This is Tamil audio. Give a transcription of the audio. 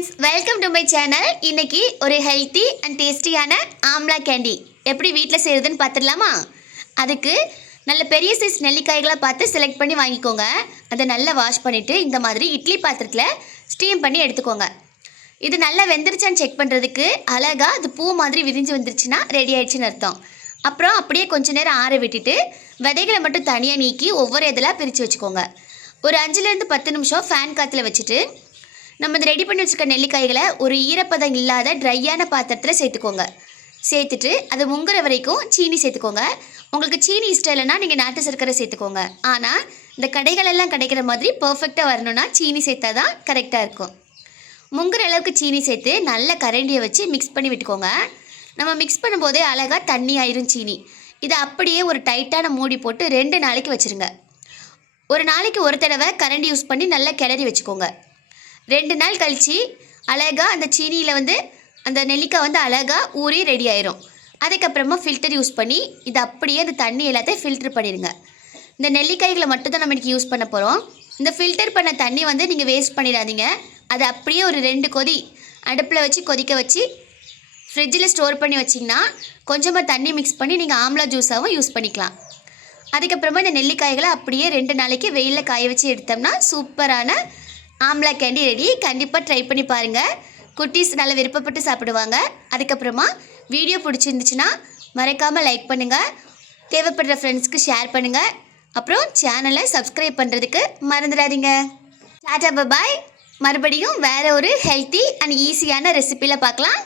Friends, welcome to my channel. இன்னைக்கு ஒரு ஹெல்த்தி அண்ட் டேஸ்டியான ஆம்லா கேண்டி எப்படி வீட்டில் செய்கிறதுன்னு பார்த்துடலாமா? அதுக்கு நல்ல பெரிய சைஸ் நெல்லிக்காய்களாக பார்த்து செலக்ட் பண்ணி வாங்கிக்கோங்க. அதை நல்லா வாஷ் பண்ணிவிட்டு இந்த மாதிரி இட்லி பாத்திரத்தில் ஸ்டீம் பண்ணி எடுத்துக்கோங்க. இது நல்லா வெந்துருச்சான்னு செக் பண்ணுறதுக்கு அழகாக அது பூ மாதிரி விரிஞ்சு வந்துருச்சுன்னா ரெடி ஆயிடுச்சுன்னு அர்த்தம். அப்புறம் அப்படியே கொஞ்ச நேரம் ஆற விட்டுட்டு விதைகளை மட்டும் தனியாக நீக்கி ஒவ்வொரு இதெல்லாம் பிரித்து வச்சுக்கோங்க. ஒரு 5லேருந்து 10 நிமிஷம் ஃபேன் காற்றுல வச்சுட்டு நம்ம இந்த ரெடி பண்ணி வச்சுருக்க நெல்லிக்காய்களை ஒரு ஈரப்பதம் இல்லாத ட்ரையான பாத்திரத்தில் சேர்த்துக்கோங்க. சேர்த்துட்டு அது முங்குற வரைக்கும் சீனி சேர்த்துக்கோங்க. உங்களுக்கு சீனி இஷ்டம் இல்லைன்னா நீங்கள் நாட்டு சர்க்கரை சேர்த்துக்கோங்க. ஆனால் இந்த கடைகளெல்லாம் கிடைக்கிற மாதிரி பர்ஃபெக்டாக வரணும்னா சீனி சேர்த்தா தான் கரெக்டாக இருக்கும். முங்குற அளவுக்கு சீனி சேர்த்து நல்ல கரண்டியை வச்சு மிக்ஸ் பண்ணி விட்டுக்கோங்க. நம்ம மிக்ஸ் பண்ணும்போதே அழகாக தண்ணி ஆயிரும் சீனி. இதை அப்படியே ஒரு டைட்டான மூடி போட்டு 2 நாளைக்கு வச்சுருங்க. ஒரு நாளைக்கு ஒரு தடவை கரண்டி யூஸ் பண்ணி நல்லா கிளறி வச்சுக்கோங்க. 2 நாள் கழித்து அழகாக அந்த சீனியில் அந்த நெல்லிக்காய் அழகாக ஊறி ரெடி ஆயிரும். அதுக்கப்புறமா ஃபில்டர் யூஸ் பண்ணி இதை அப்படியே அந்த தண்ணி எல்லாத்தையும் ஃபில்டர் பண்ணிடுங்க. இந்த நெல்லிக்காய்களை மட்டும் தான் நம்ம இன்றைக்கி யூஸ் பண்ண போகிறோம். இந்த ஃபில்டர் பண்ண தண்ணி நீங்கள் வேஸ்ட் பண்ணிடாதீங்க. அதை அப்படியே ஒரு 2 கொதி அடுப்பில் வச்சு கொதிக்க வச்சு ஃப்ரிட்ஜில் ஸ்டோர் பண்ணி வச்சிங்கன்னா கொஞ்சமாக தண்ணி மிக்ஸ் பண்ணி நீங்கள் ஆம்லா ஜூஸாகவும் யூஸ் பண்ணிக்கலாம். அதுக்கப்புறமா இந்த நெல்லிக்காய்களை அப்படியே 2 நாளைக்கு வெயிலில் காய வச்சு எடுத்தோம்னா சூப்பரான ஆம்லா கேண்டி ரெடி. கண்டிப்பாக ட்ரை பண்ணி பாருங்கள். குட்டீஸ் நல்லா விருப்பப்பட்டு சாப்பிடுவாங்க. அதுக்கப்புறமா வீடியோ பிடிச்சிருந்துச்சுன்னா மறக்காமல் லைக் பண்ணுங்கள், தேவைப்படுற ஃப்ரெண்ட்ஸ்க்கு ஷேர் பண்ணுங்கள், அப்புறம் சேனலை சப்ஸ்கிரைப் பண்ணுறதுக்கு மறந்துடாதீங்க. டாடா பாய். மறுபடியும் வேறு ஒரு ஹெல்த்தி அண்ட் ஈஸியான ரெசிப்பியில் பார்க்கலாம்.